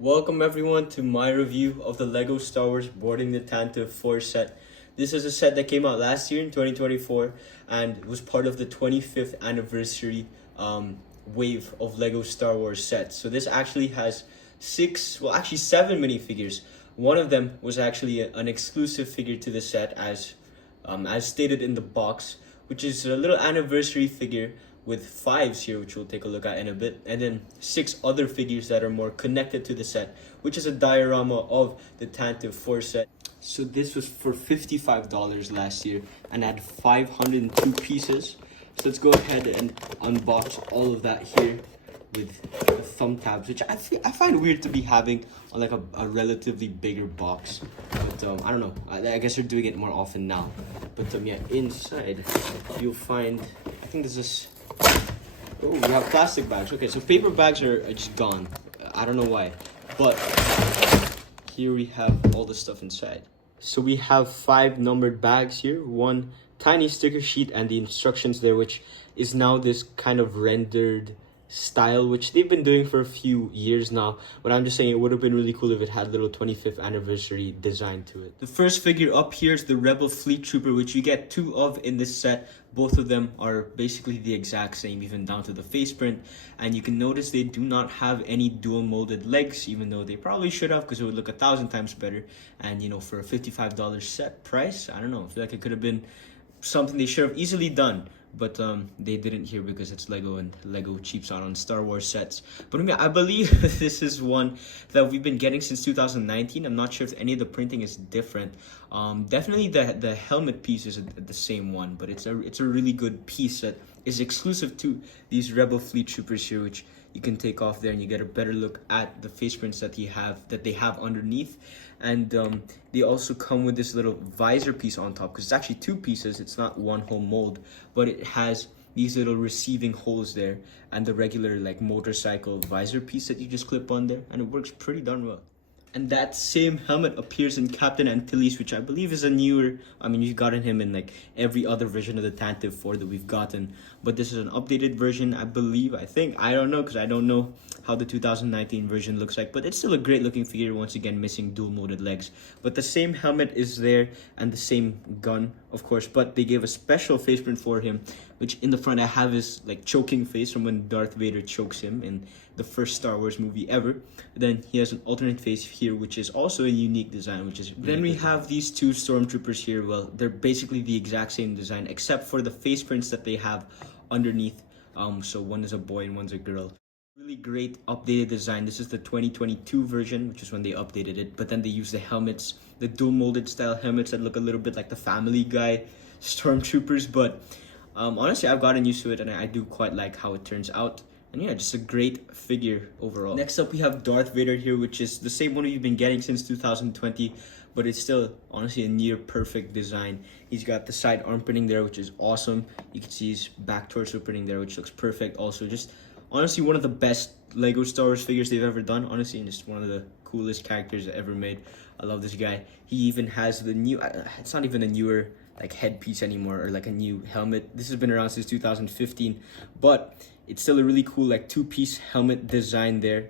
Welcome everyone to my review of the LEGO Star Wars Boarding the Tantive 4 set. This is a set that came out last year in 2024 and was part of the 25th anniversary wave of LEGO Star Wars sets. So this actually has seven minifigures. One of them was actually an exclusive figure to the set as stated in the box, which is a little anniversary figure with fives here, which we'll take a look at in a bit, and then six other figures that are more connected to the set, which is a diorama of the Tantive 4 set. So this was for $55 last year and had 502 pieces. So let's go ahead and unbox all of that here with the thumb tabs, which I find weird to be having on like a relatively bigger box. But I don't know, I guess they're doing it more often now. But yeah, inside you'll find, I think this is, oh, we have plastic bags. Okay, so paper bags are just gone. I don't know why. But here we have all the stuff inside. So we have 5 numbered bags here. One tiny sticker sheet and the instructions there, which is now this kind of rendered style, which they've been doing for a few years now, but I'm just saying it would have been really cool if it had little 25th anniversary design to it. The first figure up here is the Rebel Fleet Trooper, which you get 2 of in this set. Both of them are basically the exact same, even down to the face print, and you can notice they do not have any dual molded legs, even though they probably should have, because it would look 1,000 times better. And you know, for a $55 set price, I don't know, I feel like it could have been something they should have easily done. But they didn't here because it's Lego, and Lego cheaps out on Star Wars sets. But I believe this is one that we've been getting since 2019. I'm not sure if any of the printing is different. Definitely the helmet piece is the same one, but it's a really good piece that is exclusive to these Rebel Fleet Troopers here, which you can take off there and you get a better look at the face prints that they have underneath. And they also come with this little visor piece on top, because it's actually 2 pieces. It's not one whole mold, but it has these little receiving holes there and the regular like motorcycle visor piece that you just clip on there, and it works pretty darn well. And that same helmet appears in Captain Antilles, which I believe is a newer, you've gotten him in like every other version of the Tantive 4 that we've gotten. But this is an updated version, I don't know, because I don't know how the 2019 version looks like. But it's still a great looking figure, once again missing dual molded legs. But the same helmet is there and the same gun, of course. But they gave a special face print for him, which in the front I have his like choking face from when Darth Vader chokes him in the first Star Wars movie ever. Then he has an alternate face here, which is also a unique design, which is really then we have these 2 Stormtroopers here. Well, they're basically the exact same design except for the face prints that they have underneath. So one is a boy and one's a girl. Really great updated design. This is the 2022 version, which is when they updated it. But then they use the helmets, the dual molded style helmets that look a little bit like the Family Guy Stormtroopers. But honestly, I've gotten used to it, and I do quite like how it turns out. And yeah, just a great figure overall. Next up, we have Darth Vader here, which is the same one we've been getting since 2020, but it's still honestly a near perfect design. He's got the side arm printing there, which is awesome. You can see his back torso printing there, which looks perfect. Also, just honestly one of the best Lego Star Wars figures they've ever done, honestly, and just one of the coolest characters ever made. I love this guy. He even has the new, it's not even a newer like headpiece anymore, or like a new helmet. This has been around since 2015, but it's still a really cool like 2-piece helmet design there.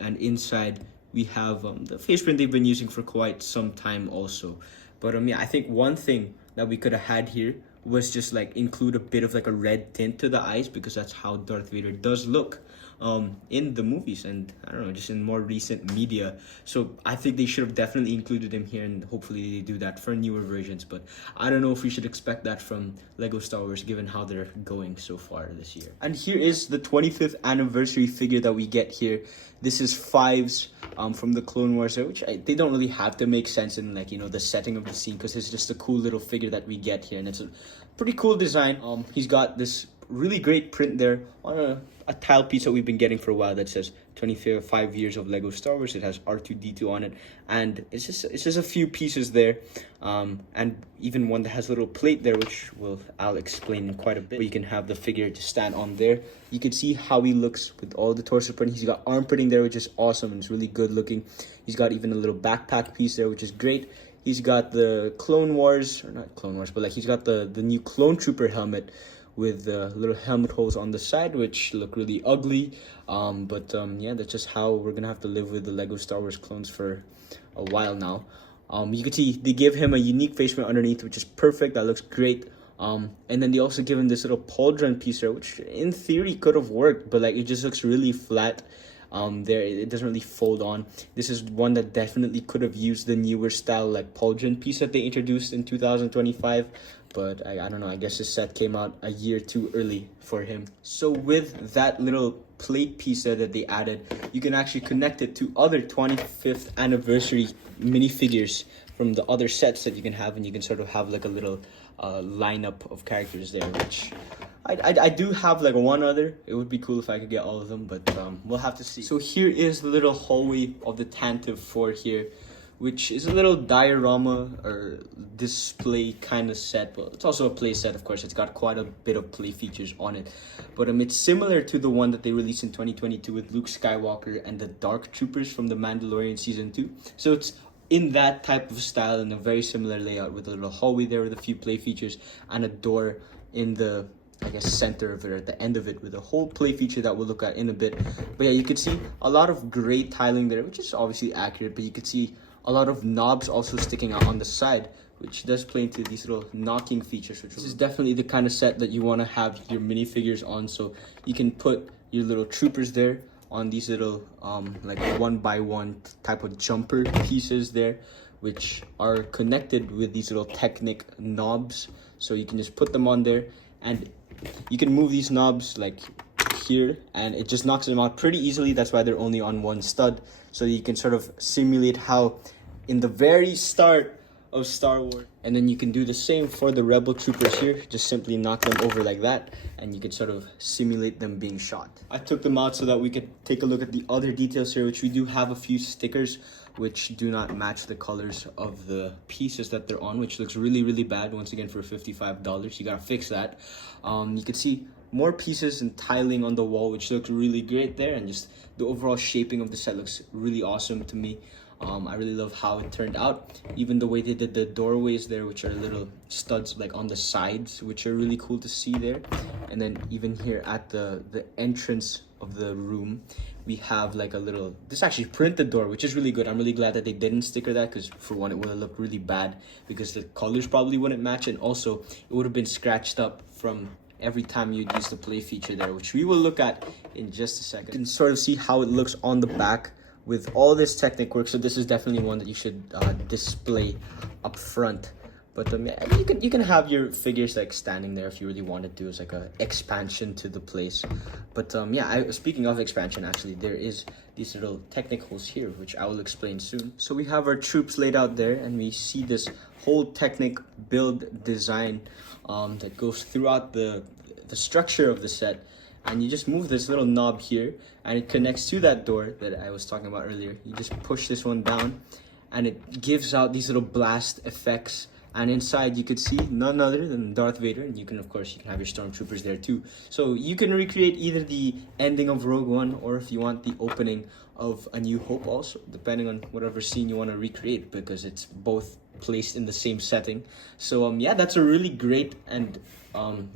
And inside we have the face print they've been using for quite some time also. But yeah, I think one thing that we could have had here was just like include a bit of like a red tint to the eyes, because that's how Darth Vader does look in the movies, and I don't know, just in more recent media. So I think they should have definitely included him here, and hopefully they do that for newer versions. But I don't know if we should expect that from Lego Star Wars, given how they're going so far this year. And here is the 25th anniversary figure that we get here. This is Fives from the Clone Wars, which they don't really have to make sense in like, you know, the setting of the scene, because it's just a cool little figure that we get here, and it's a pretty cool design. He's got this really great print there on a tile piece that we've been getting for a while that says 25 years of Lego Star Wars. It has R2-D2 on it, and it's just a few pieces there, and even one that has a little plate there, which I'll explain in quite a bit. You can have the figure to stand on there. You can see how he looks with all the torso print. He's got arm printing there, which is awesome, and it's really good looking. He's got even a little backpack piece there, which is great. He's got the Clone Wars, or not Clone Wars, but like he's got the new Clone Trooper helmet with little helmet holes on the side, which look really ugly. Yeah, that's just how we're gonna have to live with the Lego Star Wars clones for a while now. You can see they give him a unique face print underneath, which is perfect. That looks great. And then they also give him this little pauldron piece there, which in theory could have worked, but like it just looks really flat. There it doesn't really fold on. This is one that definitely could have used the newer style like pauldron piece that they introduced in 2025, but I don't know, I guess this set came out a year too early for him. So with that little plate piece there that they added, you can actually connect it to other 25th anniversary minifigures from the other sets that you can have, and you can sort of have like a little lineup of characters there, which I do have like one other. It would be cool if I could get all of them, but we'll have to see. So here is the little hallway of the Tantive 4 here, which is a little diorama or display kind of set. Well, it's also a play set, of course. It's got quite a bit of play features on it, but it's similar to the one that they released in 2022 with Luke Skywalker and the Dark Troopers from The Mandalorian Season 2. So it's in that type of style and a very similar layout with a little hallway there with a few play features and a door in the, I guess, center of it or at the end of it with a whole play feature that we'll look at in a bit. But yeah, you could see a lot of gray tiling there, which is obviously accurate, but you could see a lot of knobs also sticking out on the side, which does play into these little knocking features. This is definitely the kind of set that you want to have your minifigures on, so you can put your little troopers there on these little like 1x1 type of jumper pieces there, which are connected with these little Technic knobs. So you can just put them on there, and you can move these knobs like here, and it just knocks them out pretty easily. That's why they're only on one stud, so you can sort of simulate how in the very start of Star Wars. And then you can do the same for the Rebel Troopers here. Just simply knock them over like that, and you can sort of simulate them being shot. I took them out so that we could take a look at the other details here, which we do have a few stickers which do not match the colors of the pieces that they're on, which looks really, really bad. Once again, for $55, you gotta fix that. You can see more pieces and tiling on the wall, which looks really great there, and just the overall shaping of the set looks really awesome to me. I really love how it turned out. Even the way they did the doorways there, which are little studs like on the sides, which are really cool to see there. And then even here at the entrance of the room, we have like a little, this actually printed door, which is really good. I'm really glad that they didn't sticker that, because for one, it would have looked really bad because the colors probably wouldn't match, and also it would have been scratched up from every time you'd use the play feature there, which we will look at in just a second. You can sort of see how it looks on the back with all this Technic work. So this is definitely one that you should display up front. But you can have your figures like standing there if you really want to do as like a expansion to the place. But yeah, speaking of expansion, actually there is these little Technic holes here, which I will explain soon. So we have our troops laid out there, and we see this whole Technic build design that goes throughout the structure of the set. And you just move this little knob here, and it connects to that door that I was talking about earlier. You just push this one down, and it gives out these little blast effects. And inside you could see none other than Darth Vader, and you can have your Stormtroopers there too. So you can recreate either the ending of Rogue One, or if you want, the opening of A New Hope also, depending on whatever scene you want to recreate, because it's both placed in the same setting. So yeah, that's a really great and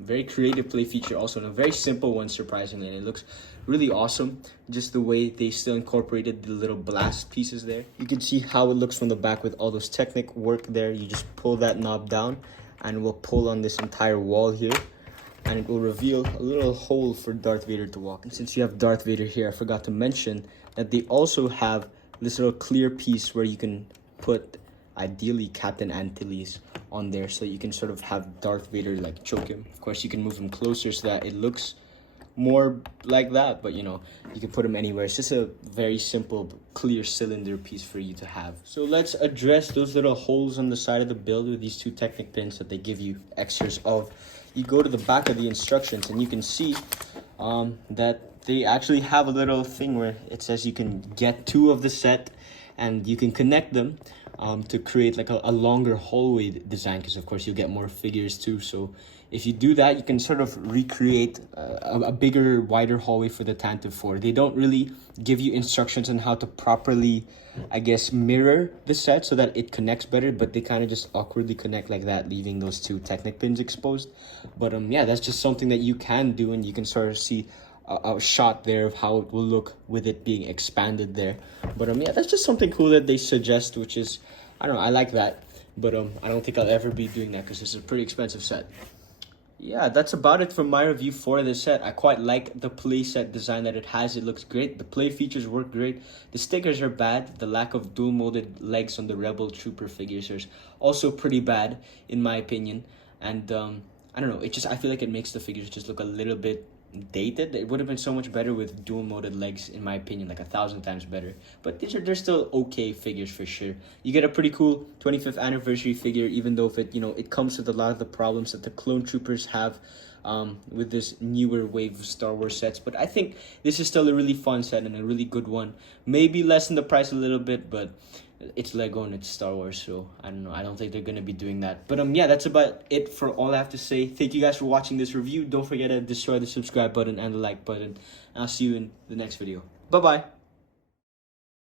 very creative play feature also, and a very simple one, surprisingly, and it looks really awesome. Just the way they still incorporated the little blast pieces there. You can see how it looks from the back with all those Technic work there. You just pull that knob down, and it will pull on this entire wall here, and it will reveal a little hole for Darth Vader to walk. And since you have Darth Vader here, I forgot to mention that they also have this little clear piece where you can put, ideally, Captain Antilles on there, so that you can sort of have Darth Vader like choke him. Of course, you can move him closer so that it looks more like that, but you know, you can put him anywhere. It's just a very simple clear cylinder piece for you to have. So let's address those little holes on the side of the build with these two Technic pins that they give you extras of. You go to the back of the instructions, and you can see that they actually have a little thing where it says you can get two of the set, and you can connect them to create like a longer hallway design, because of course you'll get more figures too. So if you do that, you can sort of recreate a bigger, wider hallway for the Tantive 4. They don't really give you instructions on how to properly, I guess, mirror the set so that it connects better, but they kind of just awkwardly connect like that, leaving those two Technic pins exposed. But yeah, that's just something that you can do, and you can sort of see a shot there of how it will look with it being expanded there. But yeah, that's just something cool that they suggest, which is, I don't know, I like that. But I don't think I'll ever be doing that because this is a pretty expensive set. Yeah, that's about it for my review for this set. I quite like the playset design that it has. It looks great. The play features work great. The stickers are bad. The lack of dual molded legs on the Rebel Trooper figures is also pretty bad, in my opinion. And I don't know, I feel like it makes the figures just look a little bit dated. It would have been so much better with dual molded legs, in my opinion, like 1,000 times better. But they're still okay figures for sure. You get a pretty cool 25th anniversary figure, even though if it comes with a lot of the problems that the clone troopers have with this newer wave of Star Wars sets. But I think this is still a really fun set and a really good one. Maybe lessen the price a little bit, but it's Lego and it's Star Wars, so I don't know. I don't think they're gonna be doing that. But yeah, that's about it for all I have to say. Thank you guys for watching this review. Don't forget to destroy the subscribe button and the like button. I'll see you in the next video. Bye bye.